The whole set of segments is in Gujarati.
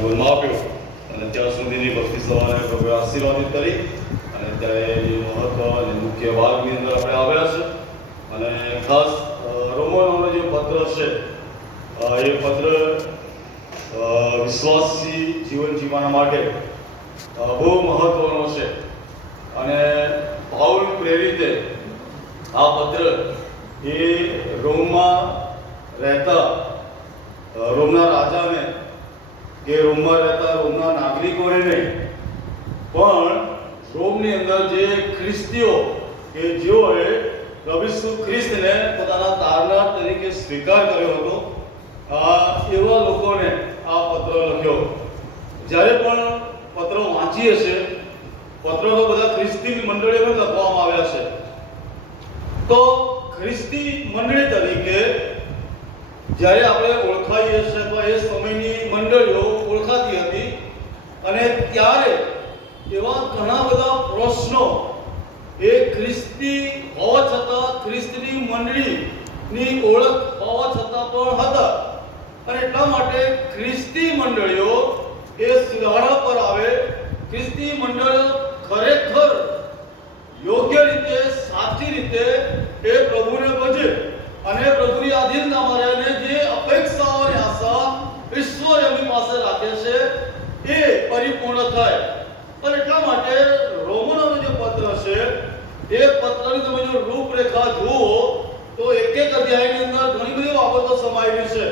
જીવનમાં આપ્યો અને ત્યાં સુધીની ભક્તિ સભાને પ્રભુએ આશીર્વાદિત કરી અને ત્યારે એ મહત્વ અને મુખ્ય ભાગની અંદર આપણે આવ્યા છે. અને ખાસ રોમનોનો જે પત્ર છે એ પત્ર વિશ્વાસી જીવન જીવવા માટે બહુ મહત્વનો છે. અને પાઉલ પ્રેરિતે આ પત્ર એ રોમમાં રહેતા રોમના રાજાને કે રોમમાં રહેતા રોમના નાગરિકોને નહીં, પણ રોમની અંદર જે ખ્રિસ્તીઓ કે જેઓએ પ્રભુ ઈસુ ખ્રિસ્તને પોતાના તારનાર તરીકે સ્વીકાર કર્યો હતો એવા લોકોને આ પત્ર લખ્યો. જ્યારે પણ પત્રો વાંચીએ છે, પત્રો તો બધા ખ્રિસ્તી મંડળીઓને લખવામાં આવ્યા છે, તો ખ્રિસ્તી મંડળી તરીકે જ્યારે આપણે ઓળખાઈએ છીએ તો એ સમયની મંડળીઓ ઓળખાતી હતી. અને ત્યારે એવા ઘણા બધા પ્રશ્નો એ ખ્રિસ્તી હોવા છતાં, ખ્રિસ્તીની મંડળીની ઓળખ હોવા છતાં પણ હતા. અને એટલા માટે ખ્રિસ્તી મંડળીઓ એ સુધારા પર આવે, ખ્રિસ્તી મંડળીઓ ખરેખર યોગ્ય રીતે, સાચી રીતે એ પ્રભુને ભજે અને પ્રભુની આધીનતામાં રહીને જે અપેક્ષાઓ અને આશા ઈશ્વર એમની પાસે રાખે છે એ પરિપૂર્ણ થાય. અને એટલા માટે રોમનોનો જે પત્ર છે એ પત્રની તમે જો રૂપરેખા જુઓ તો એક એક અધ્યાયની અંદર ઘણી બધી બાબતો સમાયેલી છે.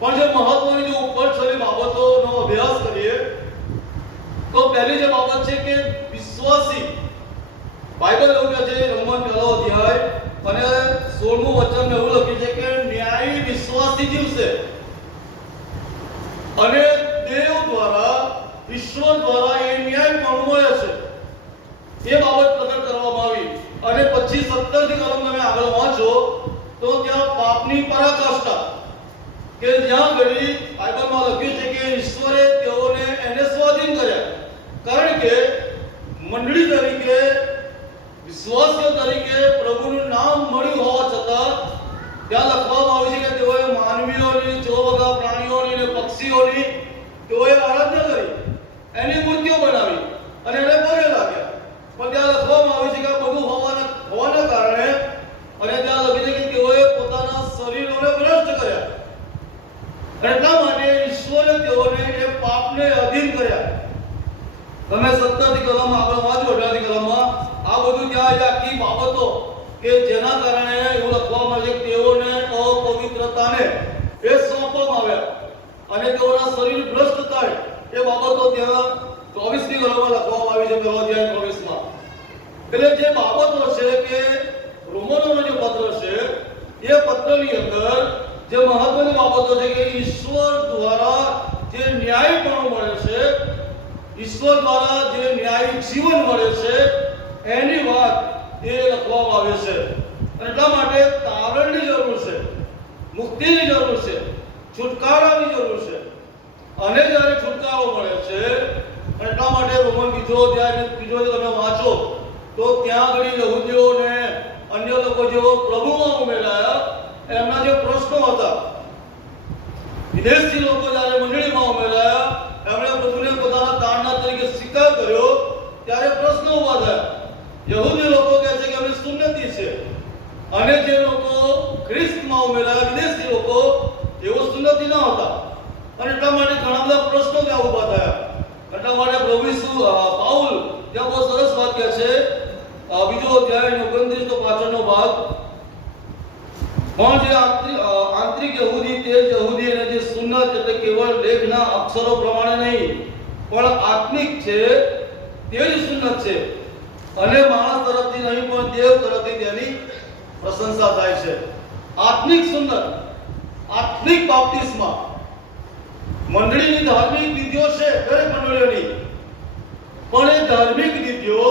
પણ જે મહત્વની જે ઉપર છેલ્લી બાબતોનો અભ્યાસ કરીએ તો પહેલી જે બાબત છે કે વિશ્વાસી, બાઇબલ એવું કહે છે રોમન 1 અધ્યાય અને 16મું વચન એવું લખ્યું છે કે ન્યાયી વિશ્વાસથી જીવશે અને દેવ દ્વારા, ઈશ્વર દ્વારા એ ન્યાય પણ મળે છે. એ બાબત પ્રગટ કરવામાં આવી. અને પછી 17 થી કલમ તમે આગળ વાંચો તો ત્યાં પાપની પરાકાષ્ઠા કે જ્યાં ઘડી બાઇબલમાં લખ્યું છે કે ઈશ્વરે તેઓને એને સ્વાધીન કર્યા. કારણ કે મંડળી તરીકે, વિશ્વાસીઓ તરીકે પ્રભુનું નામ મળ્યું હોવા છતાં ત્યાં લખવામાં આવ્યું છે કે તેઓએ માનવીઓની, ચોવગા પ્રાણીઓની અને પક્ષીઓની તેઓએ આરાધના કરી, એની મૂર્તિઓ બનાવી અને એને પગે લાગ્યા. પણ ત્યાં લખવામાં આવ્યું છે કે આ બધું હોવાના કારણે અને ત્યાં લખ્યું છે કે તેઓએ પોતાના શરીરોને ભ્રષ્ટ કર્યા. એટલા માટે ઈશ્વરે તેઓને એ પાપને અધીન કર્યા. તમે 17 થી કલમ આગળ વાંચો, 18 થી કલમમાં આ બધું ત્યાં આખી બાબતો કે જેના કારણે એવું લખવામાં આવે છે કે તેઓને અપવિત્રતાને એ સોંપવામાં આવ્યા અને તેઓના શરીર ભ્રષ્ટ થાય એ બાબતો ત્યાં 24 થી કલમમાં લખવામાં આવી છે, 1 અધ્યાય 24માં. એટલે જે બાબતો છે કે રોમનોનો જે પત્ર છે એ પત્રની અંદર જે મહત્વની બાબતો છે કે ઈશ્વર દ્વારા જે ન્યાયપણું મળે છે, ઈશ્વર દ્વારા જે ન્યાયી જીવન મળે છે એની વાત એ લખવામાં આવે છે. અને એટલા માટે તારણની જરૂર છે, મુક્તિની જરૂર છે, છુટકારાની જરૂર છે. અને જ્યારે છુટકારો મળે છે એટલા માટે રોમન 2 અધ્યાય 3 તમે વાંચો તો ત્યાં આગળ યહૂદીઓને અન્ય લોકો જેઓ પ્રભુમાં ઉમેરાયા એમના જે પ્રશ્નો હતા, વિદેશી લોકો જ્યારે મંડળીમાં ઉમેરાયા, એમણે પ્રભુને પોતાના તારનાર તરીકે સ્વીકાર કર્યો ત્યારે પ્રશ્નો ઊભા થયા. યહૂદી લોકો કહે છે કે અમે સુન્નતી છે અને જે લોકો ખ્રિસ્તમાં ઉમેરાયા, વિદેશી લોકો, એવો સુન્નતી ન હતા. અને એટલા માટે ઘણા બધા પ્રશ્નો ત્યાં ઊભા થયા. એટલા માટે પ્રભુ ઈસુ પાઉલ ત્યાં બહુ સરસ વાક્ય છે, 2 અધ્યાય 29 તો પાછળનો ભાગ, પણ જે આંતરિક યહૂદી તે જ યહૂદી અને જે સુન્નત એટલે કેવળ લેખના અક્ષરો પ્રમાણે નહીં પણ આત્મિક છે તે જ સુન્નત છે અને માણસ તરફથી નહીં પણ દેવ તરફથી તેની પ્રશંસા થાય છે. આત્મિક સુન્નત, આત્મિક બાપ્તિસ્મા, મંડળીની ધાર્મિક વિધિઓ છે દરેક મંડળીઓની, પણ એ ધાર્મિક વિધિઓ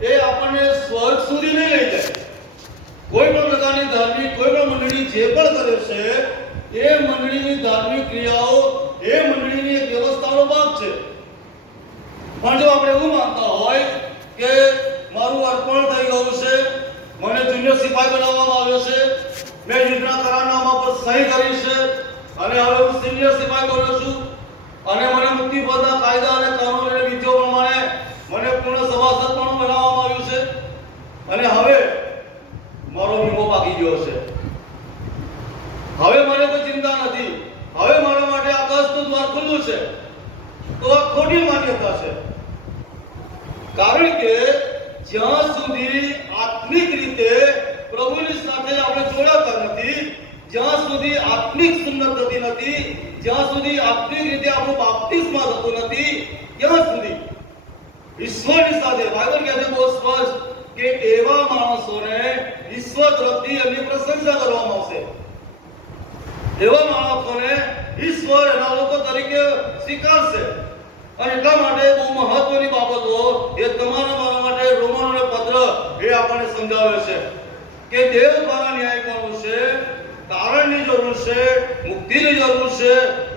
એ આપણને સ્વર્ગ સુધી નહીં લઈ જાય. કોઈ પણ પ્રકારની ધાર્મિક, કોઈ પણ મંડળી જે પણ કરે છે એ મંડળીની ધાર્મિક ક્રિયાઓ એ મંડળીની એક વ્યવસ્થાનો ભાગ છે. પણ જો આપણે એવું માનતા હોય કે મારું અર્પણ થઈ ગયું છે, મને જુનિયર સિપાહી બનાવવામાં આવ્યો છે, મેં યુદ્ધના કરારનામા પર સહી કરી છે અને હવે હું સિનિયર સિપાહી બન્યો છું અને મને નિયમથી બધા કાયદા અને કાનૂન અને વિધિઓ પ્રમાણે મને પૂર્ણ સભાસદ પણ બનાવવામાં આવ્યું છે અને હવે મારો વીમો પાકી ગયો છે. હવે મને કોઈ ચિંતા નથી. હવે મારા માટે આકાશનું દ્વાર ખુલ્લું છે. તો આ ખોટી માન્યતા છે, કારણ કે જ્યાં સુધી આત્મિક રીતે પ્રભુની સાથે આપણે જોડાતા નથી, જ્યાં સુધી આત્મિક સુન્નત થતી નથી, જ્યાં સુધી આત્મિક રીતે આપણું બાપ્તિસ્મા થતું નથી, ત્યાં સુધી ઈશ્વરની સાથે બાઇબલ કહે છે બહુ સ્પષ્ટ કે એવા માણસોને ઈશ્વર તરફથી એમની પ્રશંસા કરવામાં આવશે. એવા માણસોને ઈશ્વર એના લોકો તરીકે સ્વીકારશે. અને એટલા માટે બહુ મહત્વની બાબતો એ તમારા મારા માટે રોમનોને પત્ર એ આપણને સમજાવે છે કે દેવ દ્વારા ન્યાય કરવો છે, તારણની જરૂર છે, મુક્તિની જરૂર છે,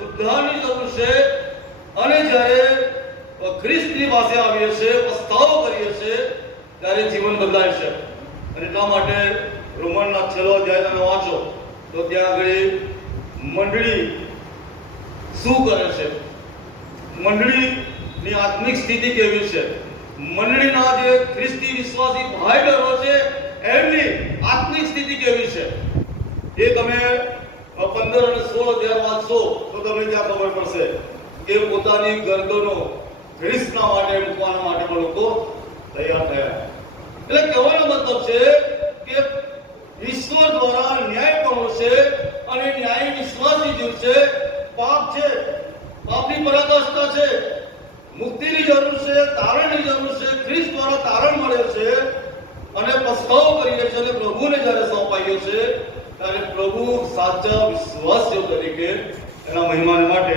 ઉદ્ધારની જરૂર છે. અને જ્યારે ખ્રિસ્તની પાસે આવીએ છીએ, પસ્તાવો કરીએ છીએ, ત્યારે જીવન બદલાય છે. અને એટલા માટે રોમનના છેલ્લો અધ્યાય તમે વાંચો તો ત્યાં આગળ મંડળી શું કરે છે, મંડળીની આત્મિક સ્થિતિ કેવી છે, મંડળીના જે ખ્રિસ્તી વિશ્વાસી ભાઈ બહેનો છે એમની આત્મિક સ્થિતિ કેવી છે, એ તમે 15 અને 16 અધ્યાય વાંચશો તો તમને ત્યાં ખબર પડશે કે પોતાની ગરદનો ખ્રિસ્તના માટે મૂકવાના માટે પણ લોકો તૈયાર થયા. એટલે કહેવાનો મતલબ છે કે ઈશ્વર દ્વારા ન્યાય કરવો છે અને ન્યાય વિશ્વાસી જીવ છે. પાપ છે, પાપની પરાકાષ્ઠા છે, મુક્તિની જરૂર છે, તારણની જરૂર છે. ખ્રિસ્ત દ્વારા તારણ મળે છે અને પસ્તાવો કરીએ છીએ અને પ્રભુને જ્યારે સોંપાઈએ છે ત્યારે પ્રભુ સાચા વિશ્વાસીઓ તરીકે એના મહિમાને માટે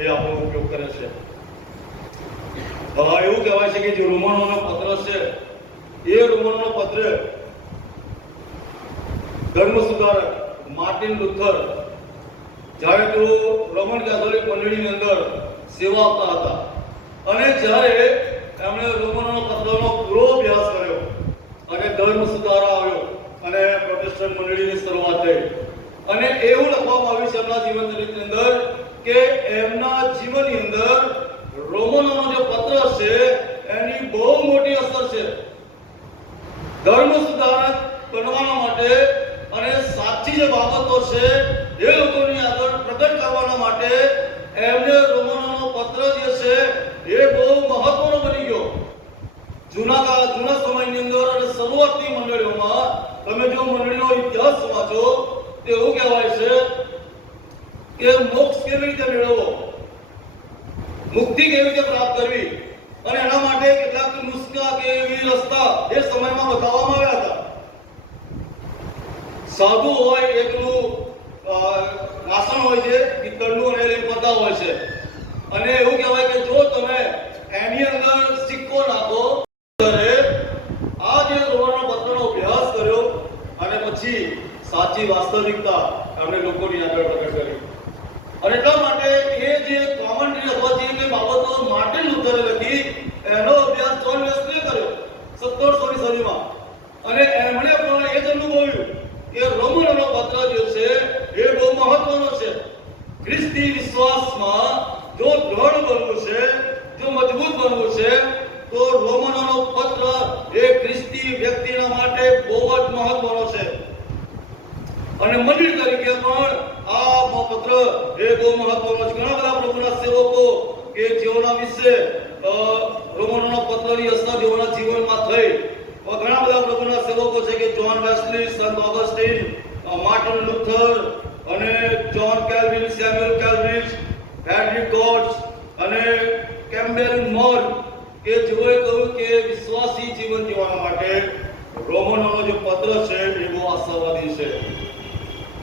એ આપણો ઉપયોગ કરે છે. એવું કહેવાય છે કે જે રોમનોનો પત્ર છે એ રોમનોનો પત્ર ધર્મ સુધારક માર્ટિન લુથર જ્યારે તેઓ રોમન કેથોલિક મંડળીની અંદર સેવા આપતા હતા અને જ્યારે એમણે રોમનોનો પત્રનો પૂરો અભ્યાસ કર્યો અને ધર્મ સુધારા આવ્યો અને પ્રોટેસ્ટન્ટ મંડળીની શરૂઆત થઈ અને એવું લખવામાં આવ્યું છે એમના જીવન ચરિત્રની અંદર કે એમના જીવનની અંદર રોમનોનો જે પત્ર છે એની બહુ મોટી અસર છે. ધર્મ સુધારક બનવાના માટે અને સાચી જે બાબતો છે એ લોકોની આગળ પ્રગટ કરવાના માટે એમને રોમનોનો પત્ર જે છે એ બહુ મહત્વનો બની ગયો. જૂના સમયની અંદર અને શરૂઆતની મંડળીઓમાં તમે જો મંડળીનો ઇતિહાસ વાંચો તો એવું કહેવાય છે કે મોક્ષ કેવી રીતે મેળવવો, મુક્તિ કેવી રીતે પ્રાપ્ત કરવી અને એના માટે કેટલાક નુસ્ખા કે એવી રસ્તા એ સમયમાં બતાવવામાં આવ્યા હતા. સાધુ હોય એકલું વાસણ હોય છે પિત્તળનું અને એ બધા હોય છે અને એવું કહેવાય કે જો તમે એની અંદર સિક્કો નાખો આ જે રોમનોનો પત્રનો અભ્યાસ કર્યો અને પછી સાચી વાસ્તવિકતા એમણે લોકોની આગળ પ્રગટ કરી. અને એટલા માટે એ જે કોમેન્ટ્રી અથવા જે કઈ બાબતો માર્ટિન લુથરે લખી એનો અભ્યાસ જ્હોન વેસ્લીએ કર્યો 1700ની સદીમાં અને એમણે પણ એ જ અનુભવ્યું કે રોમનોનો પત્ર જે છે એ બહુ મહત્વનો છે. ખ્રિસ્તી વિશ્વાસમાં જો દ્રઢ બનવું છે, જો મજબૂત બનવું છે તો રોમનોનો પત્ર એ ખ્રિસ્તી વ્યક્તિના માટે બહુ જ મહત્વનો છે. અને મંડળી તરીકે પણ આ પત્ર એ બહુ મહત્વનો છે. ઘણા બધા પ્રભુના સેવકો કે જેઓના વિશે રોમનોનો પત્રની અસર જેઓના જીવનમાં થઈ, ઘણા બધા પ્રભુના સેવકો છે કે જ્હોન વેસ્લી, સંત ઓગસ્ટીન, માર્ટિન લુથર અને John kelvin, Samuel kelvin, henry gods અને કેમ્બેલ મોર કે જેઓએ કહ્યું કે વિશ્વાસી જીવન જીવવા માટે રોમનોનો જે પત્ર છે એ બહુ આશાવાદી છે.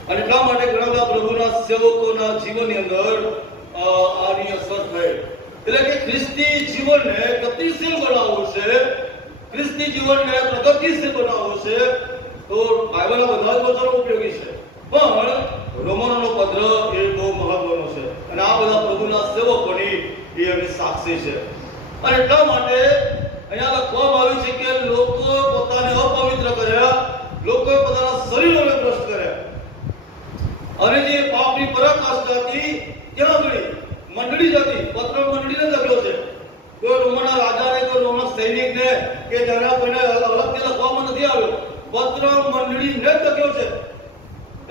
અને એટલા માટે ઘણા બધા પ્રભુના સેવકોના જીવનની અંદર આની અસર થઈ. એટલે કે ખ્રિસ્તી જીવનને ગતિશીલ બનાવવું છે, ખ્રિસ્તી જીવનને પ્રગતિશીલ બનાવવું છે તો બાઇબલના બધા જ વચનો ઉપયોગી છે, પણ રોમનોનો પત્ર એ બહુ મહત્વનો છે અને આ બધા પ્રભુના સેવકોની એ એમની સાક્ષી છે. અને એટલા માટે અહીંયા લખવામાં આવ્યું છે કે લોકો પોતાને અપવિત્ર કર્યા, લોકો પોતાના શરીરોને ભ્રષ્ટ કર્યા અને જે પાપની પરાકાષ્ઠા હતી ત્યાં આગળ મંડળી જ હતી, પત્ર મંડળીને લખ્યો છે. કોઈ રોમના રાજાને, કોઈ રોમન સૈનિકને કે તેના કોઈને અલગથી લખવામાં નથી આવ્યો, પત્ર મંડળીને જ લખ્યો છે.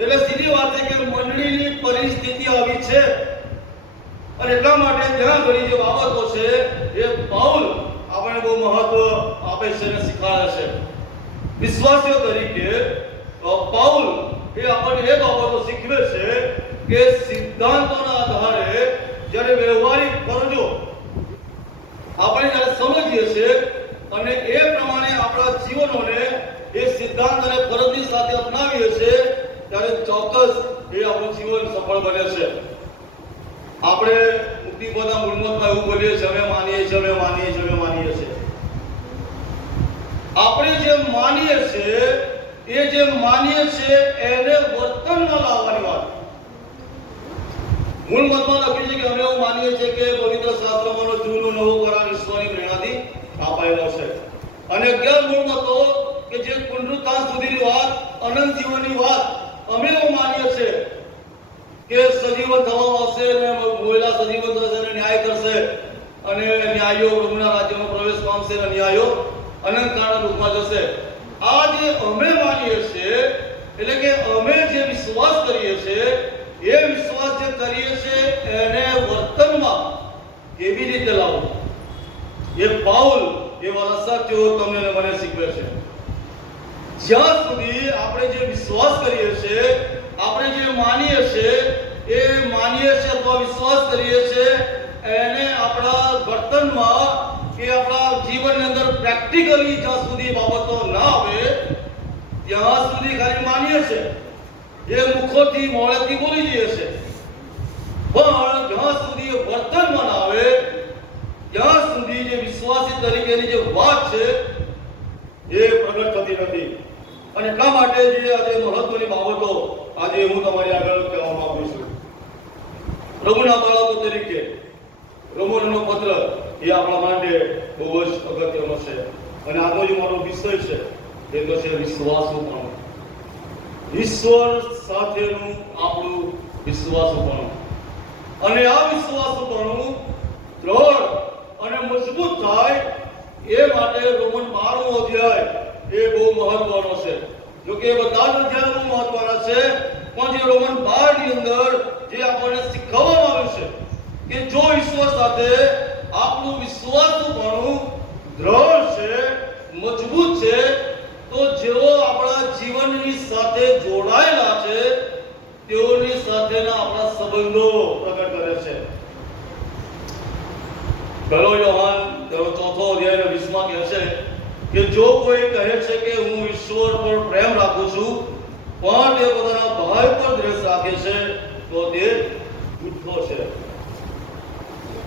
એટલે સીધી વાત છે કે મંડળીની પરિસ્થિતિ આવી છે અને એટલા માટે ત્યાં ઘણી જે બાબતો છે એ પાઉલ આપણે બહુ મહત્વ આપે છે અને શીખવાડે છે. વિશ્વાસીઓ તરીકે પાઉલ એ આપણને એ બાબતો શીખવે છે કે સિદ્ધાંતોના આધારે જ્યારે વ્યવહારિક ફરજો આપણે જ્યારે સમજીએ છીએ અને એ પ્રમાણે આપણા જીવનોને એ સિદ્ધાંત અને ફરજની સાથે અપનાવીએ છીએ ત્યારે ચોક્કસ એ આપણું જીવન સફળ બને છે. આપણે મુક્તિપદના મૂળમતમાં એવું બોલીએ છીએ, અમે માનીએ છીએ, અમે માનીએ છીએ, અમે માનીએ છીએ. આપણે જે માનીએ છીએ એ જે માનીએ છીએ એને વર્તનમાં લાવવાની વાત. મૂળમતમાં લખ્યું છે કે અમે એવું માનીએ છીએ કે પવિત્ર શાસ્ત્રમાંનો જૂનો નવો કરાર ઈશ્વરની પ્રેરણાથી છાપાયેલો છે. અને અગિયાર મૂળમતો કે જે પુનરુત્થાન સુધીની વાત, અનંત જીવનની વાત અમે એવું માનીએ છીએ કે સજીવન થવામાં આવશે અને મોયેલા સજીવન થશે અને ન્યાય કરશે અને ન્યાયો પ્રભુના રાજ્યમાં પ્રવેશ પામશે અને ન્યાયો અનંતકાળના રૂપમાં જશે. આ જે અમે માનીએ છીએ એટલે કે અમે જે વિશ્વાસ કરીએ છીએ એ વિશ્વાસ જે કરીએ છીએ એને વર્તનમાં કેવી રીતે લાવવું એ પાઉલ એ વાલા સત્યો તમને ને મને શીખવે છે. જ્યાં સુધી આપણે જે વિશ્વાસ કરીએ છીએ, આપણે જે માનીએ છીએ એ માનીએ છીએ અથવા વિશ્વાસ કરીએ છીએ એને આપણા વર્તનમાં કે આપણા જીવનની અંદર પ્રેક્ટિકલી જ્યાં સુધી બાબતો ના આવે ત્યાં સુધી ખાલી માનીએ છીએ, એ મુખોથી મોઢેથી બોલી જઈએ છે, પણ જ્યાં સુધી વર્તનમાં ના આવે ત્યાં સુધી જે વિશ્વાસી તરીકેની જે વાત છે એ પ્રગટ થતી નથી. અને એટલા માટે જે આજે મહત્વની બાબતો આજે હું તમારી આગળ કહેવા માંગુ છું. પ્રભુના બાળકો તરીકે રોમનનો પત્ર એ આપણા માટે બહુ જ અગત્યનો છે. અને આજનો જે મારો વિષય છે એ તો છે વિશ્વાસુપણું. ઈશ્વર સાથેનું આપણું વિશ્વાસુપણું. અને આ વિશ્વાસુપણું દ્રઢ અને મજબૂત થાય એ માટે રોમન 12મો અધ્યાય એ બહુ મહત્વનો છે. જો કે બધા જ અધ્યાયો બહુ મહત્વના છે, પણ જે રોમન 12 ની અંદર જે આપણને શીખવવામાં આવ્યું છે કે જો ઈશ્વર સાથે આપણું વિશ્વાસુપણું દ્રઢ છે, મજબૂત છે, તો જેઓ આપણા જીવનની સાથે જોડાયેલા છે તેઓની સાથેના આપણા સંબંધો પ્રગટ કરે છે. પહેલો યોહાન તેનો 4થો અધ્યાય 20માં કહે છે કે જો કોઈ કહે છે કે હું ઈશ્વર પર પ્રેમ રાખું છું પણ તે પોતાના ભાઈ પર દ્વેષ રાખે છે તો તે જૂઠો છે.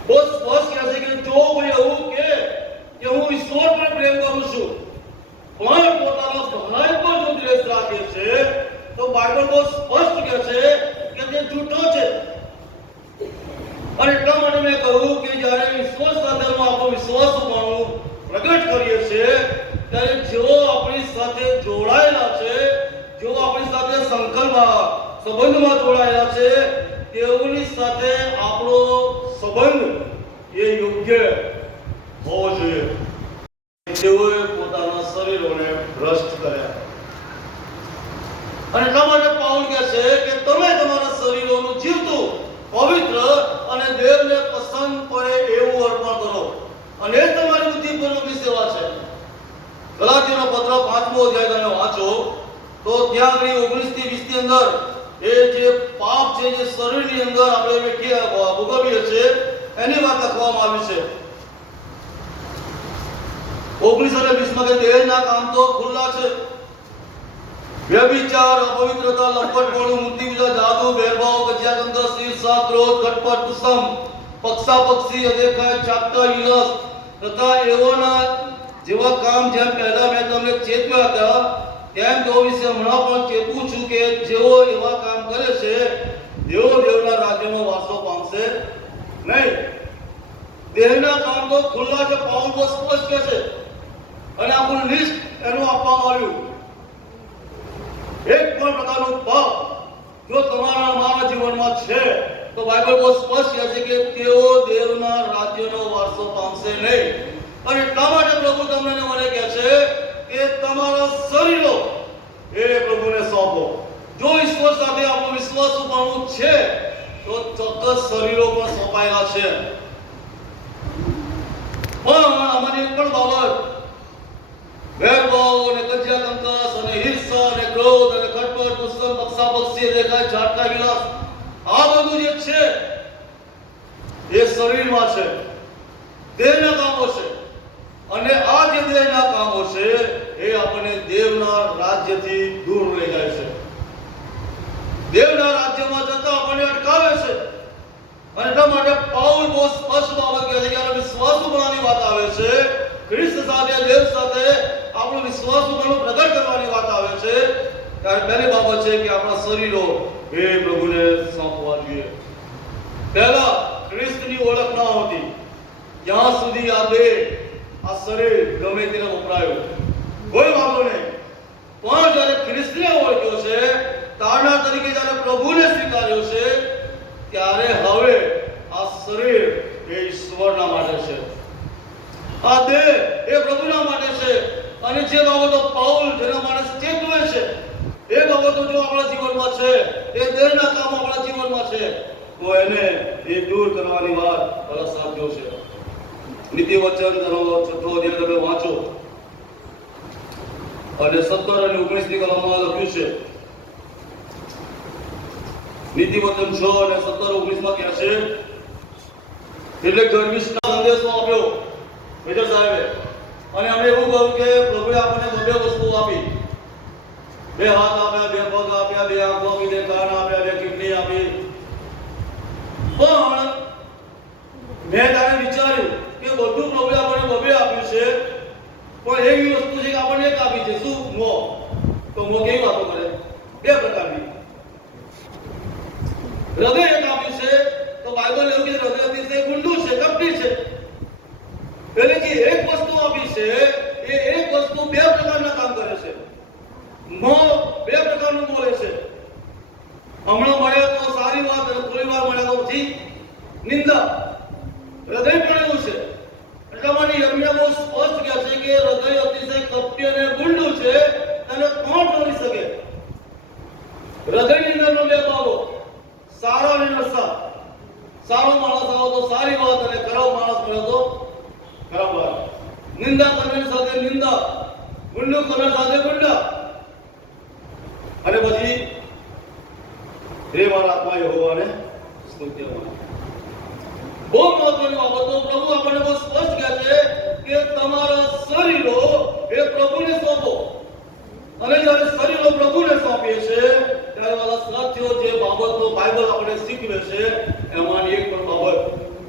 બહુ સ્પષ્ટ કહે છે કે જો કોઈ એવું કહે કે હું ઈશ્વર પર પ્રેમ કરું છું પણ પોતાના ભાઈ પર જો દ્વેષ રાખે છે તો બાઇબલ બહુ સ્પષ્ટ કહે છે કે તે જૂઠો છે. અને એટલા માટે મેં કહ્યું કે જ્યારે ઈશ્વર સાથેનો આપણો વિશ્વાસુપણું પ્રગટ કરીએ છીએ ત્યારે જેઓ આપણી સાથે જોડાયેલા છે, જેઓ આપણી સાથે સંબંધમાં જોડાયેલા છે તેઓની સાથે આપણો સંબંધ એ યોગ્ય હોવો જોઈએ. તેઓએ પોતાના શરીરોને ભ્રષ્ટ કર્યા. અને એટલા માટે પાઉલ કહે છે કે તમે તમારા શરીરોનું જીવતું, પવિત્ર અને દેવને પસંદ પડે એવું અર્પણ કરો અને એ તમારી બુદ્ધિપૂર્વકની સેવા છે. ગલાતીનો પત્ર 5મો અધ્યાય તમે વાંચો તો ત્યાં આગળ 19 થી 20 ની અંદર એ જે પાપ છે જે શરીરની અંદર આપણે ભોગવીએ છીએ એની વાત લખવામાં આવી છે. 19 અને 20 માં કે દેહના કામ તો ખુલ્લા છે: વ્યભિચાર, અપવિત્રતા, લંપટપણું, મૂર્તિ પૂજા, જાદુ, ભેદભાવ, કજિયાગંધ, ઈર્ષા, ક્રોધ, ખટપટ, કુસમ, પક્ષાપક્ષી, અદેખાઈ, ચાકતા, હિરસ તથા એવોના જેવા કામ જેમ પહેલા મેં તમને ચેતવ્યા હતા તેમ તેઓ વિશે હમણાં પણ ચેતવું છું કે જેઓ એવા કામ કરે છે તેઓ દેવના રાજ્યનો વારસો પામશે નહીં. દેહના કામ તો ખુલ્લા છે, પાઉલ બહુ સ્પષ્ટ કહે છે અને આખું લિસ્ટ એનું આપવામાં આવ્યું. એક પણ પ્રકારનું પાપ જો તમારા માનવ જીવનમાં છે તો બાઇબલ બહુ સ્પષ્ટ કહે છે કે તેઓ દેવના રાજ્યનો વારસો પામશે નહીં. અને એટલા માટે પ્રભુ તમને મને કહે છે કે તમારા શરીરો એ પ્રભુને સોંપો. જો ઈશ્વર સાથે આપણો વિશ્વાસ ઉપાડવું છે તો ચોક્કસ શરીરો પણ સોંપાયેલા છે. પણ આમાંની એક પણ બાબત, વેરભાવ અને કજિયા કંકાસ અને ઈર્ષા અને ક્રોધ અને ખટપટ દુષ્કર્મ પક્ષાપક્ષી દેખાય ઝાટકા વિલાસ, આ બધું જે છે એ શરીરમાં છે, દેહના કામો છે. અને આ જે દેહના કામો છે એ આપણને દેવના રાજ્યથી દૂર લઈ જાય છે. દેવના રાજ્યમાં જતા આપણને અટકાવે છે. અને એટલા માટે પાઉલ બહુ સ્પષ્ટ બાબત કહે છે કે આ વિશ્વાસુ બનાવવાની વાત આવે છે, ખ્રિસ્ત સાથે દેવ સાથે આપણો વિશ્વાસુ બનો પ્રગટ કરવાની વાત આવે છે, ત્યારે પહેલી બાબત છે કે આપણા શરીરો એ પ્રભુને સોંપવા જોઈએ. પહેલા ખ્રિસ્તની ઓળખ ન હતી જ્યાં સુધી આ દેહ આ શરીર ગમે તેને વપરાયો કોઈ વાંધો નહીં. પણ જ્યારે ખ્રિસ્તને ઓળખ્યો છે, તારણા તરીકે જ્યારે પ્રભુને સ્વીકાર્યો છે, ત્યારે હવે આ શરીર એ ઈશ્વરના માટે છે, આ દેહ એ પ્રભુના માટે છે. અને જે બાબતો પાઉલ જેના માણસ ચેતવે છે એ બાબતો જો આપણા જીવનમાં છે, એ દેહના કામ આપણા જીવનમાં છે, તો એને એ દૂર કરવાની વાત ભલા સાધ્યો છે. નીતિ વચન 6 અધ્યાય તમે વાંચો અને 17 અને 19 ની કલમમાં લખ્યું છે. નીતિ વચન 6 અને 17 19 માં કહે છે, એટલે ગર્વિષ્ઠના સંદેશો આપ્યો મેજર સાહેબે, અને અમે એવું કહ્યું કે પ્રભુએ આપણને બે વસ્તુઓ આપી, બે હાથ આપ્યા, બે પગ આપ્યા, બે આંખો આપી, બે કાન આપ્યા, બે કિડની આપી. પણ મેં ત્યારે વિચાર્યું કે બધું પ્રભુએ આપણને બે આપ્યું છે, પણ એવી વસ્તુ છે કે આપણને એક આપી છે. શું? મોં. તો મોં કેવી વાતો કરે? બે પ્રકારની. હૃદય એક આપ્યું છે, તો બાઇબલ એવું કે હૃદય અતિશય ગુંડું છે, કપટી છે. એટલે કે એક વસ્તુ આપી છે, એ એક વસ્તુ બે પ્રકારના કામ કરે છે. મોં બે પ્રકારનું બોલે છે. હમણાં મળ્યા તો સારી વાત, અને થોડી વાર મળ્યા તો પછી નિંદા. હૃદય પણ એવું છે. એટલા માટે યર્મિયા બહુ સ્પષ્ટ કહે છે કે હૃદય અતિશય કપટી અને ગુંડું છે, તેને કોણ તોડી શકે? હૃદયની અંદરનો બે ભાગો, સારા અને નરસા. સારો માણસ આવો તો સારી વાત, અને ખરાબ માણસ મળે તો ખરાબ વાત. નિંદા કરનાર સાથે નિંદા, ગુંડું કરનાર સાથે ગુંડા. અને પછી હે મારા આત્મા યહોવાને સ્તુતિ કરો. બહુ મહત્વની બાબતો પ્રભુ આપણને બહુ સ્પષ્ટ કહે છે કે તમારા શરીરો એ પ્રભુને સોંપો. અને જ્યારે શરીરો પ્રભુને સોંપીએ છે, ત્યારે વાલા સાથીઓ જે બાબતો બાઇબલ આપણે શીખવે છે, એમાંની એક પણ બાબત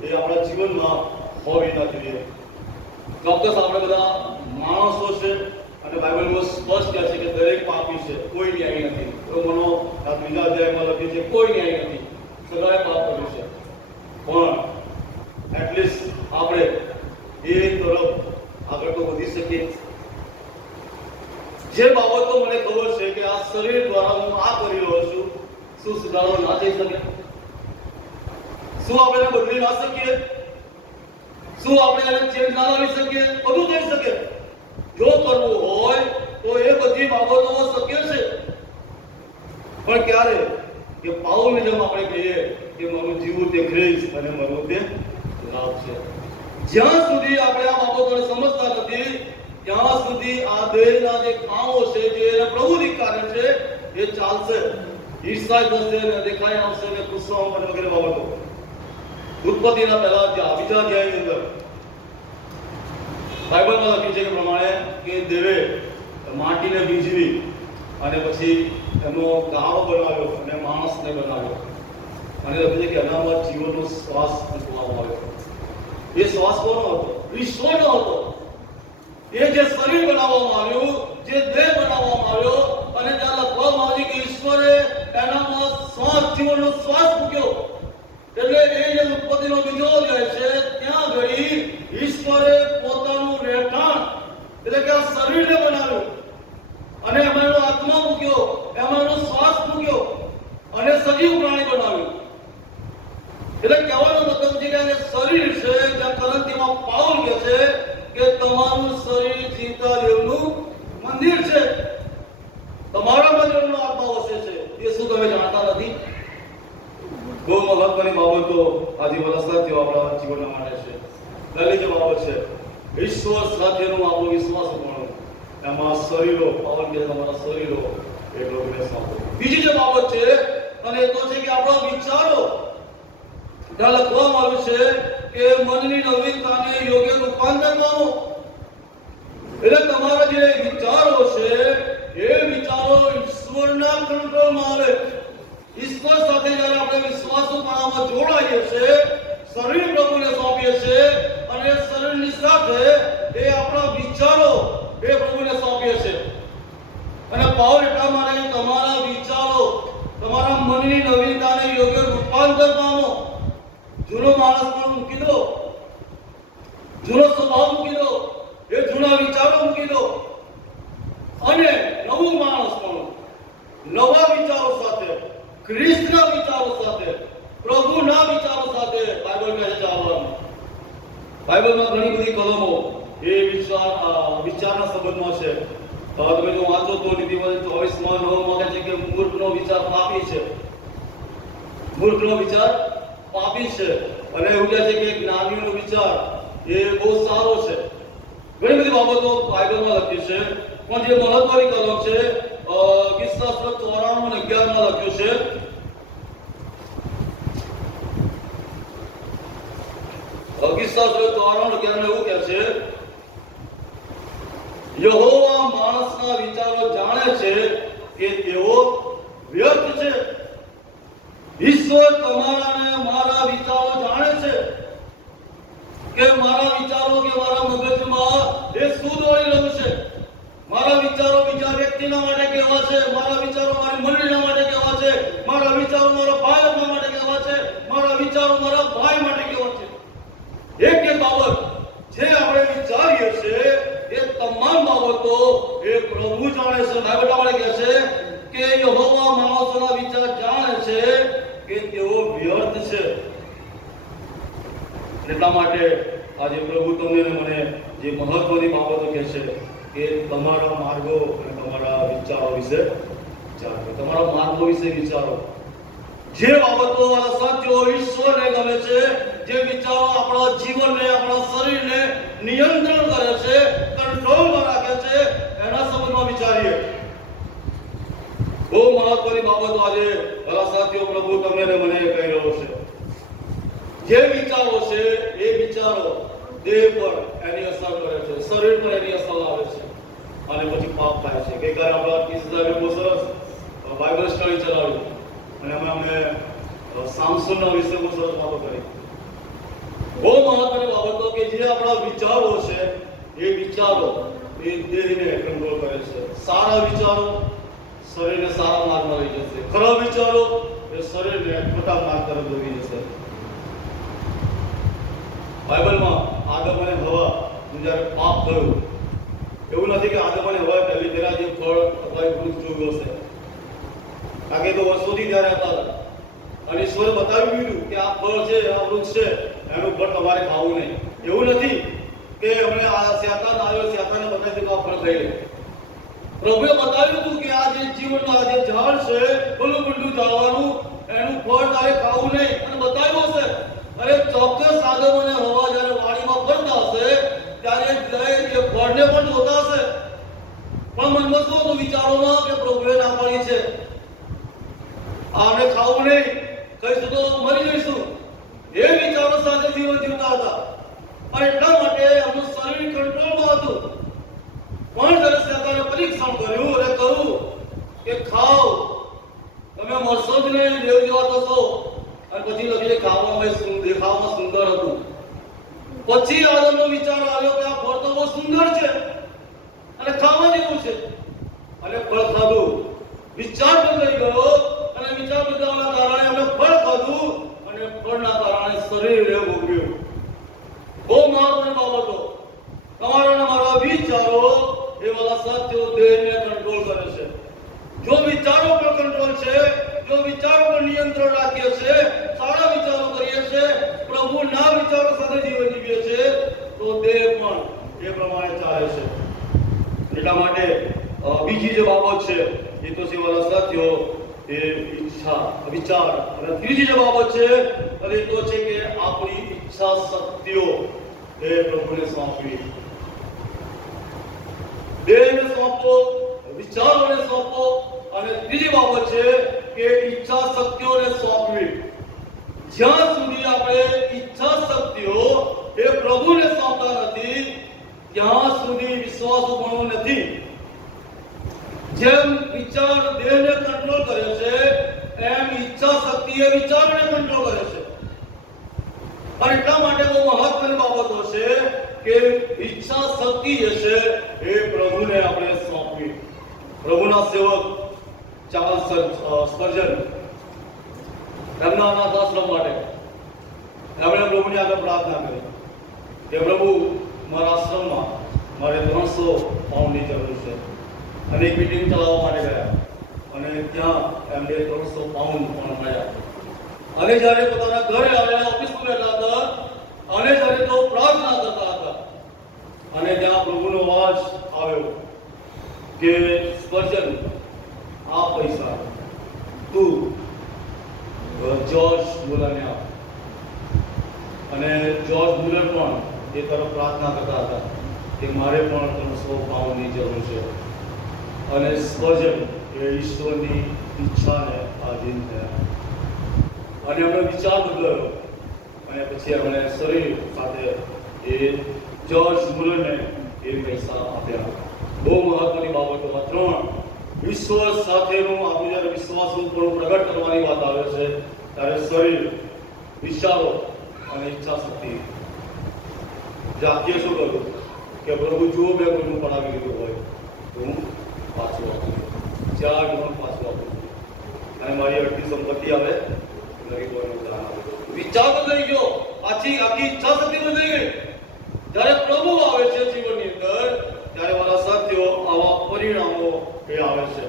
એ આપણા જીવનમાં હોવી ના જોઈએ. ચોક્કસ આપણે બધા માણસો છે, અને બાઇબલ બહુ સ્પષ્ટ કહે છે કે દરેક પાપી છે, કોઈ ન્યાયી નથી. રોમનો 3 અધ્યાયમાં લખ્યું છે કોઈ ન્યાયી નથી, સદાય પાપ કર્યું છે. પણ એટલીસ્ટ આપણે એ તરફ આગળ તો વધી શકીએ. જે બાબતો મને ખબર છે કે આ શરીર દ્વારા હું આ કરી રહ્યો છું, શું સુધારો ના થઈ શકે? શું આપણે બદલી ના શકીએ? શું આપણે એને ચેન્જ ના લાવી શકીએ? બધું થઈ શકે. જો કરવું હોય તો એ બધી બાબતો શક્ય છે. પણ ક્યારે? કે પાઉલની જેમ આપણે કહીએ કે મારું જીવવું તે ખ્રિસ્ત અને મરવું તે લાભ છે. જ્યાં સુધી આપણે આ બાબતોને સમજતા નથી, ત્યાં સુધી આ દેહના જે કામો છે, જે એને પ્રભુ ધિક્કારે છે, એ ચાલશે. ઈર્ષા થશે, ને દેખાઈ આવશે, ને ગુસ્સો આવશે, વગેરે બાબતો. ઉત્પત્તિના પહેલા બીજા અધ્યાયની અંદર બાઇબલમાં લખ્યું છે કે પ્રમાણે કે દેવે માટીને બીજવી અને પછી એનો ગાળો બનાવ્યો અને માણસને બનાવ્યો, અને લખ્યું છે કે એનામાં જીવનનો શ્વાસ મૂકવામાં આવ્યો. એ શ્વાસ કોનો હતો? ઈશ્વરનો હતો. એ જે શરીર બનાવવામાં આવ્યું, જે દેહ બનાવવામાં આવ્યો, અને ત્યાં લખવામાં આવ્યું કે ઈશ્વરે એનામાં શ્વાસ, જીવનનો શ્વાસ મૂક્યો. એટલે એ જે ઉત્પત્તિનો બીજો અધ્યાય છે, ત્યાં ઘડી ઈશ્વરે પોતાનું રહેઠાણ, એટલે કે આ શરીરને બનાવ્યું, અને એમાં એનો આત્મા મૂક્યો, એમાં એનો શ્વાસ મૂક્યો, અને સજીવ પ્રાણી બનાવ્યું. કરંથીમાં પાઉલ કહે છે કે તમારું શરીર જીવતા દેવનું મંદિર છે, તમારામાં દેવનો આત્મા વસે છે. એ શું તમે જાણતા નથી? બહુ મહત્વની બાબતો આજે બધા સાથીઓ આપણા જીવનના માટે છે. પહેલી જે બાબત છે, ઈશ્વર સાથેનો આપણો વિશ્વાસ પણ એમાં શરીરો, પાવન કે તમારા શરીરો એ પ્રભુને સોંપો. બીજી જે બાબત છે અને એ તો છે કે આપણા વિચારો. ત્યાં લખવામાં આવ્યું છે કે મનની નવીનતાને યોગ્ય રૂપાંતર પામો. એટલે તમારા જે વિચારો છે એ વિચારો ઈશ્વરના કંટ્રોલમાં આવે. ઈશ્વર સાથે જ્યારે આપણે વિશ્વાસુપણામાં જોડાઈએ છીએ, શરીર પ્રભુને સોંપીએ છીએ અને શરીરની સાથે એ આપણા વિચારો એ પ્રભુને સોંપીએ છીએ. અને પાઉલ એટલા માટે તમારા વિચારો, તમારા મનની નવીનતાને યોગ્ય રૂપાંતર પામો. જૂનો માણસ પણ મૂકી દો, જૂનો સ્વભાવ મૂકી દો, એ જૂના વિચારો મૂકી દો અને નવું માણસ પણ નવા વિચારો સાથે, ખ્રિસ્તના વિચારો સાથે, પ્રભુના વિચારો સાથે બાઇબલ કહે છે ચાલવાનું. બાઇબલમાં ઘણી બધી કલમો એ વિચારના સંબંધમાં છે. તમે જો વાંચો તો નીતિવચન 24:9 કહે છે કે મૂર્ખનો વિચાર પાપી છે, મૂર્ખનો વિચાર પાપી છે. અને એવું કહે છે કે જ્ઞાનીનો વિચાર એ બહુ સારો છે. ઘણી બધી બાબતો બાઇબલમાં લખી છે. પણ જે મહત્વની કલમ છે ગીતશાસ્ત્ર 94:11 લખ્યું છે, ગીતશાસ્ત્ર 94:11 એવું કહે છે, યહોવા માણસના વિચારો જાણે છે કે તેઓ વ્યર્થ છે. ઈશ્વર તમારા અને મારા વિચારો જાણે છે કે મારા વિચારો કે મારા મગજમાં એ શું દોડી રહ્યું છે. મારા વિચારો બીજા વ્યક્તિના માટે કેવા છે, મારા વિચારો મારી મંડળીના માટે કેવા છે, મારા વિચારો મારા ભાઈ માટે કેવા છે, મારા વિચારો મારા ભાઈ માટે કેવા છે. એક એક બાબત જે આપણે વિચારીએ છીએ એ તમામ બાબતો એ પ્રભુ જાણે છે. બાઇબલ આપણે કહે છે કે યહોવા માણસોના વિચાર જાણે છે કે તેઓ વ્યર્થ છે. એટલા માટે આજે પ્રભુ તમને મને જે મહત્વની બાબતો કહે છે કે તમારા માર્ગો અને તમારા વિચારો વિશે વિચારો, તમારા માર્ગો વિશે વિચારો. જે બાબતો વાળા સાથીઓ ઈશ્વરને ગમે છે, જે વિચારો આપણા જીવનને, આપણા શરીરને નિયંત્રણ કરે છે, કંટ્રોલમાં રાખે છે, એના સંબંધમાં વિચારીએ. બહુ મહત્વની બાબતો આજે વાળા સાથીઓ પ્રભુ તમને મને કહી રહ્યો છે. જે વિચારો છે એ વિચારો દેહ પર એની અસર કરે છે, શરીર પર એની અસર આવે છે અને પછી પાપ થાય છે. ગઈકાલે આપણા કિસ્સાએ બહુ સરસ બાઇબલ સ્ટડી ચલાવ્યું અને અમે સામસોનના વિશે બહુ સરસ વાતો કરી. બહુ મહત્વની બાબતો કે જે આપણા વિચારો છે એ વિચારો એ દેહને કંટ્રોલ કરે છે. સારા વિચારો શરીરને સારા માર્ગમાં લઈ જશે, ખરાબ વિચારો એ શરીરને ખોટા માર્ગ તરફ દોરી જશે. બાઇબલમાં આદમ અને હવા જ્યારે પાપ થયું, એવું નથી કે આદમ અને હવા પહેલી પહેલા જે ફળ અથવા વૃક્ષ જોયું હશે, કારણ કે તો વર્ષોથી ત્યારે હતા અને ઈશ્વરે બતાવી દીધું કે આ ફળ છે, આ વૃક્ષ છે, એનું ફળ તમારે ખાવું નહીં. એવું નથી કે અમને આ શેતાન આવ્યો, શેતાને બતાવી દીધું આ ફળ ખાઈ લે. પ્રભુએ બતાવ્યું હતું કે આ જે જીવનનું આ જે ઝાડ છે, ઓલું ગુંડું ઝાડવાનું, એનું ફળ તારે ખાવું નહીં અને બતાવ્યું હશે. અરે ચોક્કસ આદમ અને હવા જ્યારે વાડીમાં ફરતા હશે ત્યારે એ ફળને પણ જોતા હશે, પણ મનમાં શું હતું વિચારોમાં કે પ્રભુએ ના પાડી છે, આને ખાવું નહીં, ખાઈશું તો મરી જઈશું. એ વિચારો સાથે જીવન જીવતા હતા અને એટલા માટે એમનું શરીર કંટ્રોલમાં હતું. પણ જ્યારે શેતાને પરીક્ષણ કર્યું અને કહ્યું કે ખાઓ, તમે મરશો જ નહીં, દેવ જેવા થશો. અને પછી લખી ખાવામાં દેખાવામાં સુંદર હતું. પછી આદમનો વિચાર આવ્યો કે આ ફળ તો બહુ સુંદર છે અને ખાવા જેવું છે અને ફળ ખાધું. વિચાર બદલાઈ ગયો અને વિચાર બદલાવાના કારણે અમે ફળ ખાધું અને ફળના કારણે શરીરે ભોગવ્યું. બહુ મહત્વની બાબતો. તમારા અને મારા વિચારો એ વાળા સાથીઓ દેહને કંટ્રોલ કરે છે. જો વિચારો પર કંટ્રોલ છે, જો વિચારો પર નિયંત્રણ રાખીએ છીએ, સારા વિચારો કરીએ છીએ, પ્રભુના વિચારો સાથે જીવન જીવીએ છીએ, એટલા માટે બીજી જે બાબત છે એ તો છે વાલા સાથીઓ એ ઈચ્છા વિચાર, અને ત્રીજી જે બાબત છે અને એ તો છે કે આપણી ઈચ્છા શક્તિઓ એ પ્રભુને સોંપવી. દેહને સોંપો, વિચારોને સોંપો, અને ત્રીજી બાબત છે કે ઈચ્છા શક્તિઓને સોંપવી. જ્યાં સુધી આપણે ઈચ્છા શક્તિઓ એ પ્રભુને સોંપતા નથી ત્યાં સુધી વિશ્વાસ બનવો નથી. જેમ વિચાર દેહને કંટ્રોલ કરે છે એમ ઈચ્છા શક્તિ એ વિચારને કંટ્રોલ કરે છે. અને એટલા માટે બહુ મહત્વની બાબતો છે કે ઈચ્છા શક્તિ જે છે એ પ્રભુને આપણે સોંપવી. પ્રભુના સેવક ચાર્લ્સ સ્પર્જન એમના અનાથ આશ્રમ માટે એમણે પ્રભુની આગળ પ્રાર્થના કરી કે પ્રભુ, મારા આશ્રમમાં મારે 300 પાઉન્ડની જરૂર છે. અને એક મીટિંગ ચલાવવા માટે ગયા અને ત્યાં એમને 300 પાઉન્ડ પણ મળ્યા. અને જ્યારે પોતાના ઘરે આવ્યા, ઓફિસમાં બેઠા હતા અને જ્યારે તેઓ પ્રાર્થના કરતા હતા અને ત્યાં પ્રભુનો અવાજ આવ્યો કે સ્પર્જન, આ પૈસા તું જ્યોર્જ મુલરને આપ. અને જ્યોર્જ મુલર પણ એ તરફ પ્રાર્થના કરતા હતા કે મારે પણ 300 પાઉન્ડની જરૂર છે. અને સ્પર્જન એ ઈશ્વરની ઈચ્છાને આધીન થયા અને એમણે વિચાર બદલ્યો અને પછી એમણે શરીર સાથે એ જ્યોર્જ મુલરને એ પૈસા આપ્યા. બહુ મહત્વની બાબતોમાં 3 વિશ્વાસ સાથેનું આપણું જ્યારે વિશ્વાસનું પણ પ્રગટ કરવાની વાત આવે છે ત્યારે શરીર, વિચારો અને ઈચ્છા શક્તિ. જાતીય શું કરું કે પ્રભુ જુઓ મેં કોઈનું પડાવી લીધું હોય તો હું પાછું આપું, 4 ગણું પાછું આપું છું. અને મારી અડધી સંપત્તિ આવે ગરીબોને દાન આપું. વિચાર બદલાઈ ગયો, આખી ઈચ્છા શક્તિ બદલાઈ ગઈ. જ્યારે પ્રભુ આવે છે જીવનની અંદર ત્યારે મારા સાથીઓ આવા પરિણામો એ આવે છે.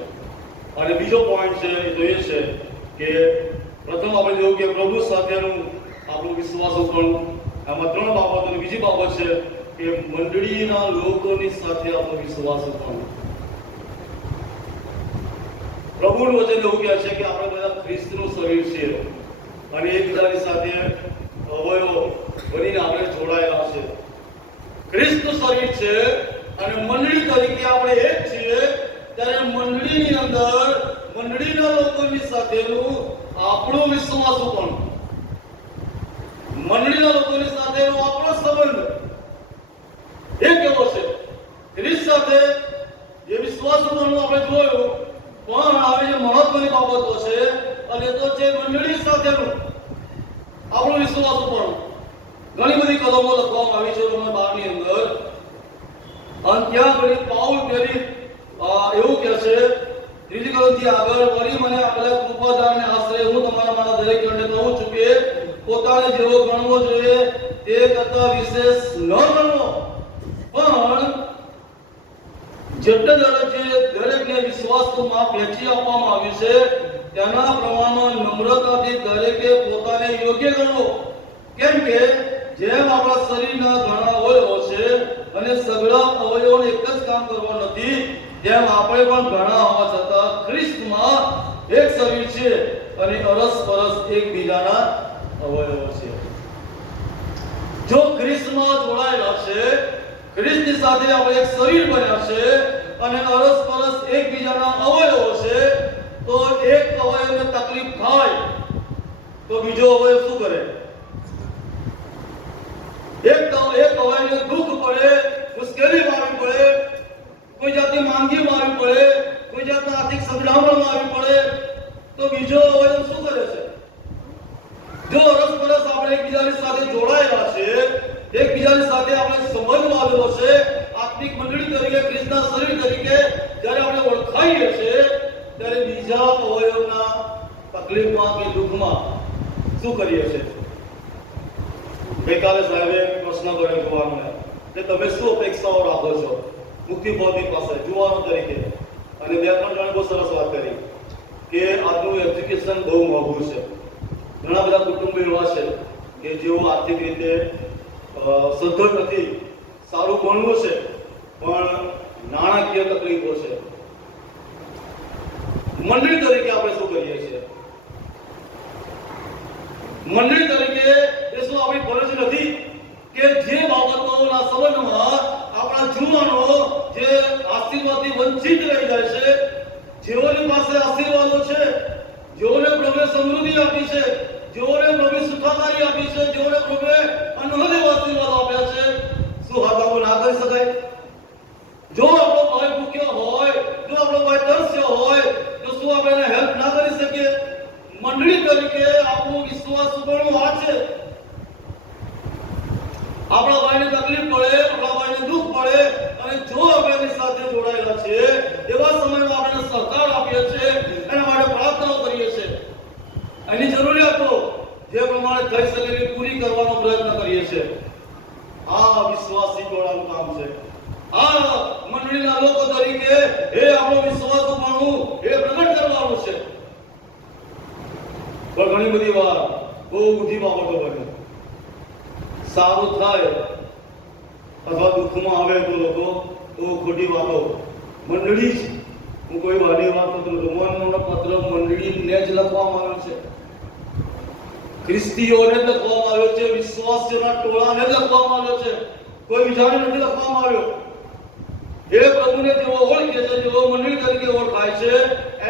અને બીજો પોઈન્ટ છે એ તો એ છે કે પ્રથમ આપણે જોયું કે પ્રભુ સાથેનું આપણું વિશ્વાસ પણ, આમાં 3 બાબતો. બીજી બાબત છે કે મંડળીના લોકોની સાથે આપણો વિશ્વાસ પણ. પ્રભુનું વચન એવું કહે છે કે આપણે બધા ખ્રિસ્તનું શરીર છીએ અને એકબીજાની સાથે અવયવો બનીને આપણે જોડાયેલા છે. ખ્રિસ્ત શરીર છે અને મંડળી તરીકે આપણે એક છીએ. ત્યારે મંડળીની અંદર મંડળીના લોકોની સાથેનું આપણું વિશ્વાસ પણ, મંડળીના લોકોની સાથેનો આપણો સંબંધ એ કેવો છે. ખ્રિસ્ત સાથે જે વિશ્વાસ પણ આપણે જોયું, પણ આવી જે મહત્વની બાબતો છે અને તો છે મંડળી સાથેનું આપણું વિશ્વાસ પણ. ઘણી બધી કલમો લખવામાં આવી છે રોમન 12 ની અંદર અને ત્યાં ઘણી પાઉલ પ્રેરિત એવું કહે છે 3 કલમથી આગળ, વળી મને આપેલા કૃપાદાનને આશ્રય હું તમારામાંના દરેક જણને કહું છું કે પોતાને જેવો ગણવો જોઈએ તે કરતા વિશેષ ન ગણવો, પણ જેટલે દરેકને વિશ્વાસનું માપ વહેંચી આપવામાં આવ્યું છે તેના પ્રમાણમાં નમ્રતાથી દરેકે પોતાને યોગ્ય ગણવો. કેમ કે જેમ આપણા શરીરના ઘણા અવયવો છે અને સગળા અવયવોને એક જ કામ કરવા નથી, તેમ આપણે પણ ઘણા હોવા છતાં ખ્રિસ્તમાં એક શરીર છે અને અરસપરસ એકબીજાના અવયવો છે. જો ખ્રિસ્તમાં જોડાયેલા છે, ખ્રિસ્તની સાથે આપણે એક શરીર બન્યા છે અને અરસપરસ એકબીજાના અવયવો છે, તો એક અવયવને તકલીફ થાય તો બીજો અવયવ શું કરે? એક અવયવને દુઃખ પડે, મુશ્કેલી આવી પડે, કોઈ જાતની માંદગી આવી પડે, કોઈ જાતના આર્થિક સંકળામણ આવી પડે તો બીજો અવયવ શું કરે છે? જો અરસપરસ આપણે એકબીજાની સાથે જોડાયેલા છે, એકબીજાની સાથે આપણે સંબંધ આવેલો છે, આત્મિક મંડળી તરીકે, ખ્રિસ્તના શરીર તરીકે જ્યારે આપણે ઓળખાઈએ છીએ ત્યારે બીજા અવયવના તકલીફમાં કે દુઃખમાં શું કરીએ છીએ? ગઈકાલે સાહેબે પ્રશ્ન કર્યો યુવાનોને કે તમે શું અપેક્ષાઓ રાખો છો મુક્તિ ભૌતિક પાસે યુવાનો તરીકે? અને 2-3 જણે બહુ સરસ વાત કરી કે આજનું એજ્યુકેશન બહુ મોંઘું છે. ઘણા બધા કુટુંબો એવા છે કે જેઓ આર્થિક રીતે સદ્ધર નથી, સારું ભણવું છે પણ નાણાકીય તકલીફો છે, મંડળી તરીકે આપણે શું કરીએ છીએ? મંડળી તરીકે એ શું આપણી ફરજ નથી કે જે બાબતોના સંબંધમાં આપણા જુવાનો જે આશીર્વાદથી વંચિત રહી જાય છે, જેઓની પાસે આશીર્વાદો છે, જેઓને પ્રભુએ સમૃદ્ધિ આપી છે, જેઓને પ્રભુએ સુખાકારી આપી છે, જેઓને પ્રભુએ અનહદ આશીર્વાદ આપ્યા છે, શું હાથાઓ ના કરી શકાય? જો આપણો ભાઈ ભૂખ્યો હોય, જો આપણો ભાઈ તરસ્યો હોય, તો શું આપણે એને હેલ્પ ના કરી શકીએ? મંડળી તરીકે આપણું વિશ્વાસ ઉપરનું આ છે. આપણા ભાઈને તકલીફ પડે, આપણા ભાઈને દુઃખ પડે, અને જો આપણે એની સાથે જોડાયેલા છે, એવા સમયમાં આપણે સહકાર આપીએ છીએ, એના માટે પ્રાર્થનાઓ કરીએ છીએ, એની જરૂરિયાતો જે પ્રમાણે થઈ શકે એ પૂરી કરવાનો પ્રયત્ન કરીએ છીએ. આ વિશ્વાસી જોડાવાનું કામ છે. આ મંડળીના લોકો તરીકે એ આપણો વિશ્વાસુપણું એ પ્રગટ કરવાનું છે. પણ ઘણી બધી વાર બહુ ઊંધી બાબતો બને. સારું થાય અથવા દુઃખમાં આવે તો લોકો તો ખોટી વાતો. મંડળી જ, હું કોઈ વાલી વાત કરું, રોમનનો પત્ર મંડળીને જ લખવામાં આવ્યો છે, ખ્રિસ્તીઓને જ લખવામાં આવ્યો છે, વિશ્વાસીઓના ટોળાને જ લખવામાં આવ્યો છે, કોઈ બીજાને નથી લખવામાં આવ્યો. એ પ્રભુને જેવો ઓળખે છે, જેવો મંડળી તરીકે ઓળખાય છે,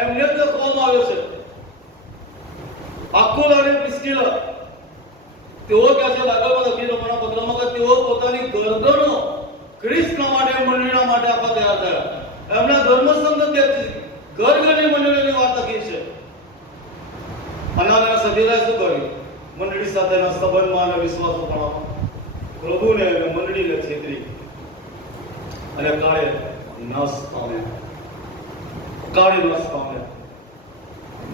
એમને જ લખવામાં આવ્યો છે. આકુલા અને પ્રિસ્કિલા તેઓ કહે છે બાઇબલમાં લખી રોમનના પત્રમાં કે તેઓ પોતાની ગરદનો ખ્રિસ્તના માટે, મંડળીના માટે આપવા તૈયાર થયા. એમના ધર્મસંગત ઘરની મંડળીની વાત લખી છે. અનાના સભ્યોએ શું કર્યું? મંડળી સાથેના સંબંધમાં અને વિશ્વાસમાં પ્રભુને અને મંડળીને છેતરી અને કાળે નાશ પામ્યા. કાળે નાશ પામ્યા.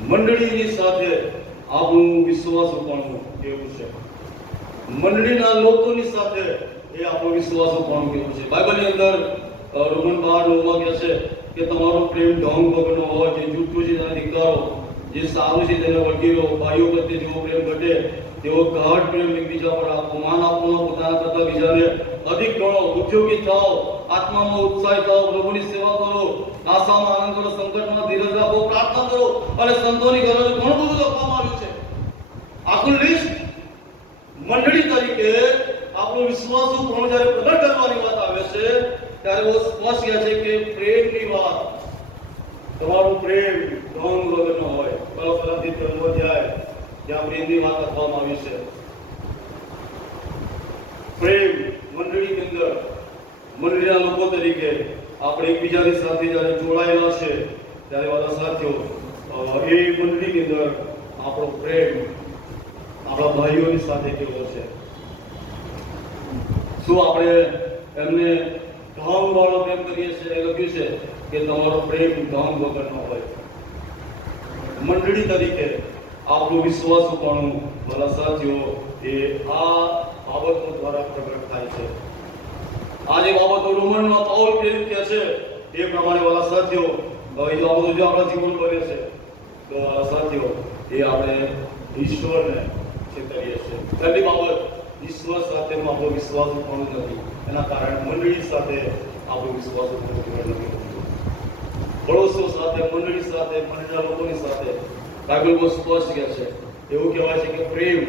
મંડળીની સાથે આપણું વિશ્વાસુપણું કેવું છે? મંડળીના લોકોની સાથે એ આપણો વિશ્વાસુપણું કેવું છે? બાઇબલની અંદર રોમન 12:9 કહે છે કે તમારો પ્રેમ ઢોંગ વગરનો હોય, જે જૂઠું છે તેને ધિક્કારો, જે સારું છે તેને વળગી રહો, ભાઈઓ પ્રત્યે જેવો પ્રેમ ઘટે તેવો ગાઢ પ્રેમ એકબીજા પર આપો, માન આપો, પોતાના કરતા બીજાને અધિક ગણો, ઉદ્યોગી થાઓ, આત્મામાં ઉત્સાહી થાઓ, પ્રભુની સેવા કરો, આશામાં આનંદ કરો, સંકટમાં ધીરજ રાખો, પ્રાર્થના કરો, અને સંતોની ગરજ. ઘણું બધું લખવામાં આવ્યું છે. આખું લિસ્ટ. મંડળી તરીકે આપણો વિશ્વાસુપણું જ્યારે પ્રગટ કરવાની વાત આવે છે ત્યારે બહુ સ્પષ્ટ કહે છે કે પ્રેમની વાત. તમારો પ્રેમ ઢોંગ વગરનો હોય. કલફલાથી ધર્મો જાય જ્યાં પ્રેમની વાત લખવામાં આવી છે. પ્રેમ મંડળીની અંદર મંડળીના લોકો તરીકે આપણે એકબીજાની સાથે જ્યારે જોડાયેલા છે ત્યારે બધા સાથીઓ એ મંડળીની અંદર આપણો પ્રેમ આપણા ભાઈઓની સાથે કેવો છે? શું આપણે એમને ઢોંગ વાળો પ્રેમ કરીએ છીએ? એ લખ્યું છે કે તમારો પ્રેમ ઢોંગ વગરનો હોય. મંડળી તરીકે આપણું વિશ્વાસુપણું ભલા સાથીઓ એ આ બાબતો દ્વારા પ્રગટ થાય છે. આ જે બાબતો રોમનમાં પાઉલ પ્રેરિત કહે છે એ પ્રમાણે વાલા સાથીઓ હવે જો આપણું જો આપણા જીવન બને છે તો વાલા સાથીઓ એ આપણે ઈશ્વરને છેતરીએ છીએ. પહેલી બાબત, ઈશ્વર સાથેનો આપણો વિશ્વાસુપણું નથી, એના કારણે મંડળી સાથે આપણો વિશ્વાસુપણું નથી. પડોશીઓ સાથે, મંડળી સાથે, મંડળીના લોકોની સાથે બાઇબલ બહુ સ્પષ્ટ કહે છે. એવું કહેવાય છે કે પ્રેમ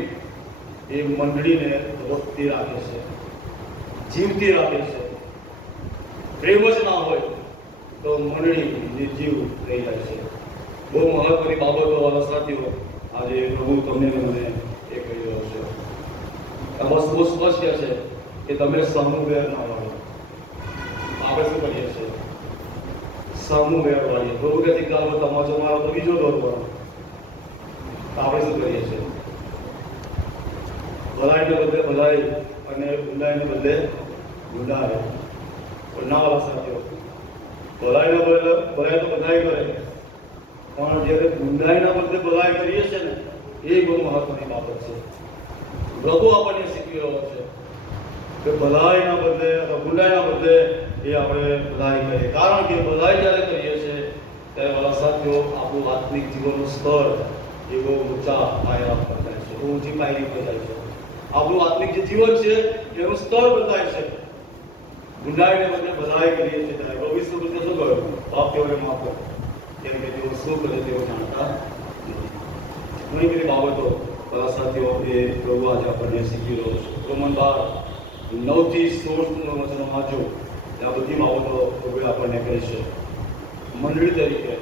એ મંડળીને વધતી રાખે છે, જીવતી રાખે છે. પ્રેમ જ ના હોય તો મંડળી નિર્જીવ થઈ જાય છે. બહુ મહત્વની બાબતો વાળા સાથીઓ આજે પ્રભુ તમને મને એ કહી રહ્યો છે. આ બહુ સ્પષ્ટ કહે છે કે તમે સમૂહ વેર ના વાળો. આપણે શું કરીએ છીએ? સમૂહ વેર વાળીએ. પ્રભુ કહેતી કાલ તમારો મારો તો બીજો દોરવાનો. આપણે શું કરીએ છીએ? ભલાઈને બદલે ભલાઈ અને ઊંડાઈને બદલે ગુંડાઈ. પણ ના વાળા સાથીઓ, ભલાઈને બદલે ભલાઈ તો બધાઈ કરે, પણ જ્યારે ગુંડાઈના બદલે ભલાઈ કરીએ છીએ ને એ બહુ મહત્વની બાબત છે. પ્રભુ આપણને શીખવી રહ્યો છે કે ભલાઈના બદલે અથવા ગુંડાઈના બદલે એ આપણે ભલાઈ કરીએ. કારણ કે ભલાઈ જ્યારે કરીએ છીએ ત્યારે વાળા સાથીઓ આપણું આત્મિક જીવનનું સ્તર એ બહુ ઊંચા પાયા પર જાય છે, બહુ ઊંચી પાયરી પર જાય છે. આપણું આત્મિક જે જીવન છે એનું સ્તર બદલાય છે. ગુંડાઈને બદલે બધાએ કરીએ છીએ ત્યારે પ્રભુ ઈસુ ખ્રિસ્તે શું કહ્યું? પાપ તેઓને માફ કરો, કેમ કે તેઓ શું કરે તેઓ જાણતા નથી. ઘણી બધી બાબતો બધા સાથીઓ એ પ્રભુ આજે આપણને શીખી રહ્યો છે. રોમન 12 9 થી 16 વચનો વાંચો, આ બધી બાબતો પ્રભુએ આપણને કહી છે. મંડળી તરીકે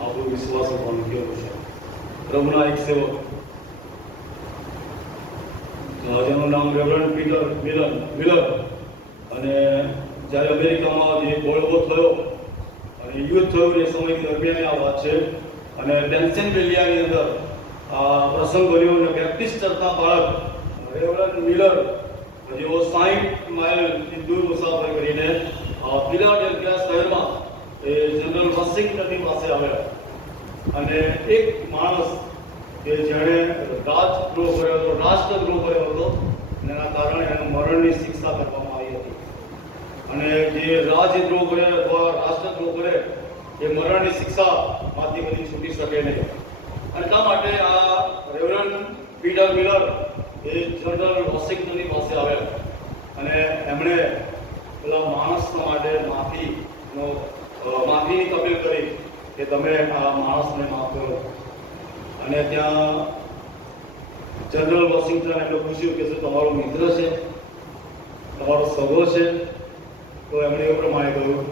આપણું વિશ્વાસ કરવાનું કેવું છે? પ્રભુના એક સેવક, જેનું નામ રેવરન્ડ પીટર મિલર, અને જ્યારે અમેરિકામાં જે બળવો થયો અને યુદ્ધ થયું એ સમય દરમિયાન આ વાત છે. અને પેન્સિલ્વેનિયાની અંદર આ પ્રસંગ બન્યો અને બેપ્ટિસ્ટ ચર્ચના બાળક રેવરન્ડ મિલર, જેઓ 60 માઇલ દૂર મુસાફરી કરીને ફિલાડેલ્ફિયા શહેરમાં એ જનરલ વોશિંગ્ટનની પાસે આવ્યા. અને એક માણસ કે જેણે રાષ્ટ્રદ્રોહ કર્યો હતો, એના કારણે એને મરણની શિક્ષા કરવામાં આવી હતી. અને જે રાષ્ટ્રદ્રોહ કરે એ મરણની શિક્ષામાંથી કદી છૂટી શકે નહીં. અને એટલા માટે આ રેવરન્ડ પીટર મિલર એ જનરલ વોશિંગ્ટનની પાસે આવ્યા અને એમણે પેલા માણસના માટે માફીની અપીલ કરી કે તમે આ માણસને માફ કરો. અને ત્યાં જનરલ વોશિંગ્ટન એમને પૂછ્યું કે શું તમારો મિત્ર છે, તમારો સગો છે? તો એમણે એ પ્રમાણે કહ્યું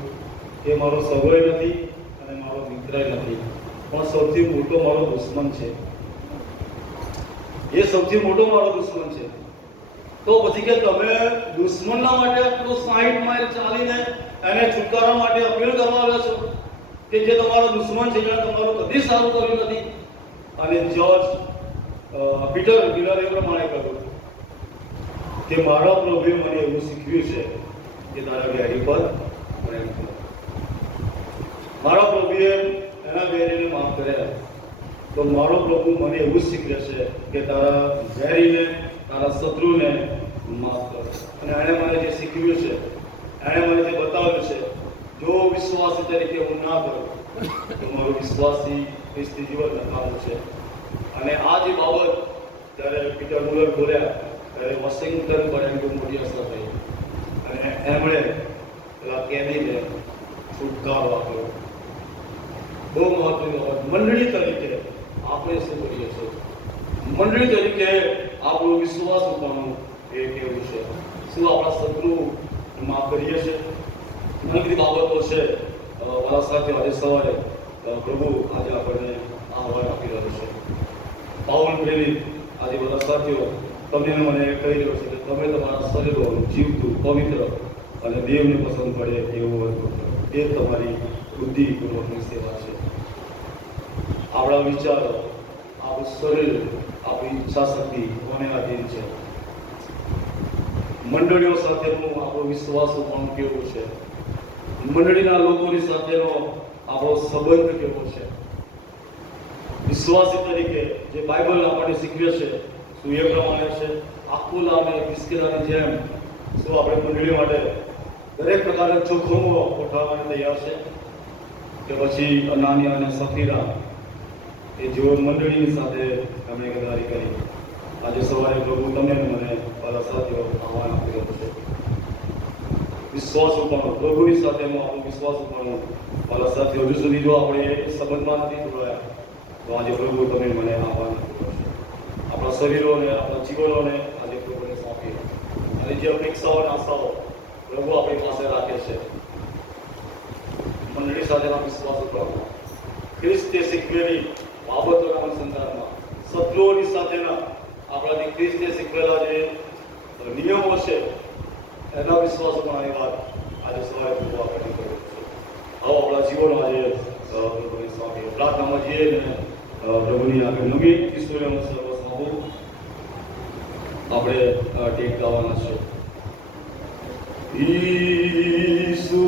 કે મારો સગોય નથી અને મારો મિત્રય નથી, પણ સૌથી મોટો મારો દુશ્મન છે. એ સૌથી મોટો મારો દુશ્મન છે. તો પછી કે તમે દુશ્મનના માટે આટલું 60 માઇલ ચાલીને એને છુટકારા માટે અપીલ કરવા આવ્યા છો, કે જે તમારો દુશ્મન છે, જેણે તમારું કદી સારું કર્યું નથી? અને જ્યોર્જ પીટર મિલર એ પ્રમાણે કહ્યું કે મારા પ્રભુએ મને એવું શીખવ્યું છે કે તારા વેરી પર પ્રેમ કરો. મારા પ્રભુએ એના વેરીને માફ કર્યા, તો મારો પ્રભુ મને એવું શીખવે છે કે તારા વેરીને, તારા શત્રુને માફ કરો. અને એણે મને જે શીખવ્યું છે, એણે મને જે બતાવ્યું છે, જો વિશ્વાસી તરીકે હું ના કરું તો મારું વિશ્વાસી ખ્રિસ્તી જીવન નકામું છે. અને આ જે બાબત જ્યારે પીટર મિલર બોલ્યા ત્યારે વોશિંગ્ટન પર એની બહુ મોટી અસર થઈ અને એમણે પેલા કેદીને છુટકારો આપ્યો. બહુ મહત્વની બાબત. મંડળી તરીકે આપણે શું કરીએ છીએ? મંડળી તરીકે આપણું વિશ્વાસ ઉપરનું એ કેવું છે? શું આપણા શત્રુ માફ કરીએ છીએ? ઘણી બધી બાબતો છે. મારા સાથે આજે સવારે પ્રભુ આજે આપણને આહવાન આપી રહ્યો છે. પાઉલ પ્રેરિત આજે બધા સાથીઓ તમને મને કહી રહ્યો છે કે તમે તમારા શરીરોનું જીવતું, પવિત્ર અને દેવને પસંદ પડે એવું વર્તન કરો. એ તમારી બુદ્ધિપૂર્વકની સેવા છે. આપણા વિચારો, આપણું શરીર, આપણી ઈચ્છા શક્તિ કોને આધીન છે? મંડળીઓ સાથેનું આપણો વિશ્વાસ પણ કેવો છે? મંડળીના લોકોની સાથેનો આપણો સંબંધ કેવો છે? વિશ્વાસી તરીકે જે બાઇબલ આપણને શીખવે છે શું એ પ્રમાણે છે? આકુલા અને પ્રિસ્કિલાની જેમ શું આપણે મંડળી માટે દરેક પ્રકારના જોખમો ઉઠાવવાને તૈયાર છે? કે પછી અનાનિયા અને સફીરા એ જેઓ મંડળીની સાથે એમણે ગદ્દારી કરી? આજે સવારે પ્રભુ તમને મને મારા સાથીઓ આહવાન આપી રહ્યો છે. વિશ્વાસ ઉપરનો, પ્રભુની સાથેનો આપણો વિશ્વાસ ઉપરનો મારા સાથીઓ, હજુ સુધી જો આપણે એ સંબંધમાં નથી જોડાયા તો આજે પ્રભુ તમે મને આહવાન આપ્યું છે. આપણા શરીરોને, આપણા જીવનોને આજે પ્રભુને સોંપી અને જે અપેક્ષાઓ અને આશાઓ પ્રભુ આપણી પાસે રાખે છે, મંડળી સાથેના વિશ્વાસ ઉપર ખ્રિસ્તે શીખવેલી બાબતોના અનુસંધાનમાં શત્રુઓની સાથેના આપણાથી ખ્રિસ્તે શીખવેલા જે નિયમો છે એના વિશ્વાસ ઉપર આની વાત આજે સવારે પ્રભુ આપણને કર્યો છે. આવો આપણા જીવનો આજે પ્રભુની સોંપીએ. પ્રાર્થનામાં જઈએ ને પ્રભુની આગળ નવી ઈશ્વરનું સર્વસ્વ આપણે ટેક ગાવાના છે. ઈસુ